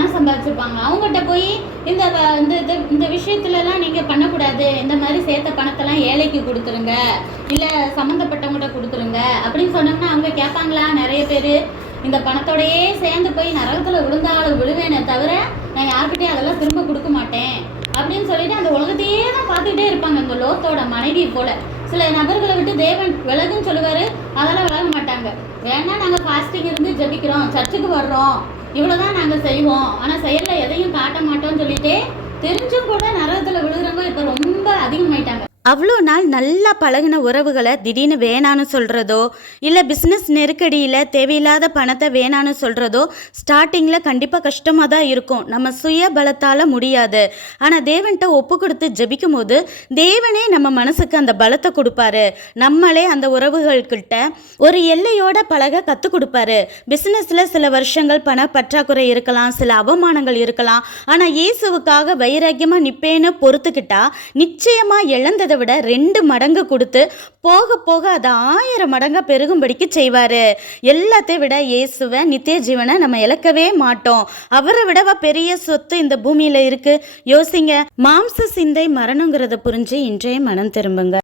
பணம் சம்பாதிச்சிருப்பாங்க. அவங்ககிட்ட போய் இந்த இந்த விஷயத்துலலாம் நீங்கள் பண்ணக்கூடாது, இந்த மாதிரி சேர்த்த பணத்தெல்லாம் ஏழைக்கு கொடுத்துருங்க, இல்லை சம்மந்தப்பட்டவங்ககிட்ட கொடுத்துருங்க அப்படின்னு சொன்னோம்னா அவங்க கேட்பாங்களா? நிறைய பேர் இந்த பணத்தோடையே சேர்ந்து போய் நரகத்தில் விழுந்தாலும் விழுவேனே தவிர நான் யார்கிட்டையும் அதெல்லாம் திரும்ப கொடுக்க மாட்டேன் அப்படின்னு சொல்லிட்டு அந்த உலகத்தையே தான் பார்த்துக்கிட்டே இருப்பாங்க. இந்த லோத்தோட மனைவி போல சில நபர்களை விட்டு தேவன் விலகுன்னு சொல்லுவார், அதெல்லாம் விலக மாட்டாங்க. வேணா நாங்கள் ஃபாஸ்டிங் இருந்து ஜெபிக்கிறோம், சர்ச்சுக்கு வர்றோம், இவ்வளோதான் நாங்கள் செய்வோம், ஆனால் செயலில் எதையும் காட்ட மாட்டோம்னு சொல்லிட்டு தெரிஞ்சும் கூட நரகத்தில் விழுகிறவங்க இப்போ ரொம்ப அதிகமாயிட்டாங்க. அவ்வளோ நாள் நல்லா பழகின உறவுகளை திடீர்னு வேணான்னு சொல்கிறதோ, இல்லை பிஸ்னஸ் நெருக்கடியில் தேவையில்லாத பணத்தை வேணான்னு சொல்கிறதோ ஸ்டார்டிங்கில் கண்டிப்பாக கஷ்டமாக தான் இருக்கும். நம்ம சுய பலத்தால் முடியாது. ஆனால் தேவன்கிட்ட ஒப்பு கொடுத்து ஜெபிக்கும் போது தேவனே நம்ம மனசுக்கு அந்த பலத்தை கொடுப்பாரு. நம்மளே அந்த உறவுகள்கிட்ட ஒரு எல்லையோட பழக கற்றுக் கொடுப்பாரு. பிஸ்னஸில் சில வருஷங்கள் பண பற்றாக்குறை இருக்கலாம், சில அவமானங்கள் இருக்கலாம். ஆனால் இயேசுவுக்காக வைராக்கியமாக நிற்பேன்னு பொறுத்துக்கிட்டா நிச்சயமாக இழந்ததை விட 2 மடங்கு கொடுத்து போக போக அதை 1000 மடங்காக பெருகும்படிக்கு செய்வார். எல்லாத்தையும் விட இயேசுவை நித்திய ஜீவனை நம்ம இழக்கவே மாட்டோம். அவரை விடவா பெரிய சொத்து இந்த பூமியில் இருக்குது? யோசிங்க. மாம்ச சிந்தை மரணங்கிறத புரிஞ்சு இன்றைய மனம் திரும்புங்க.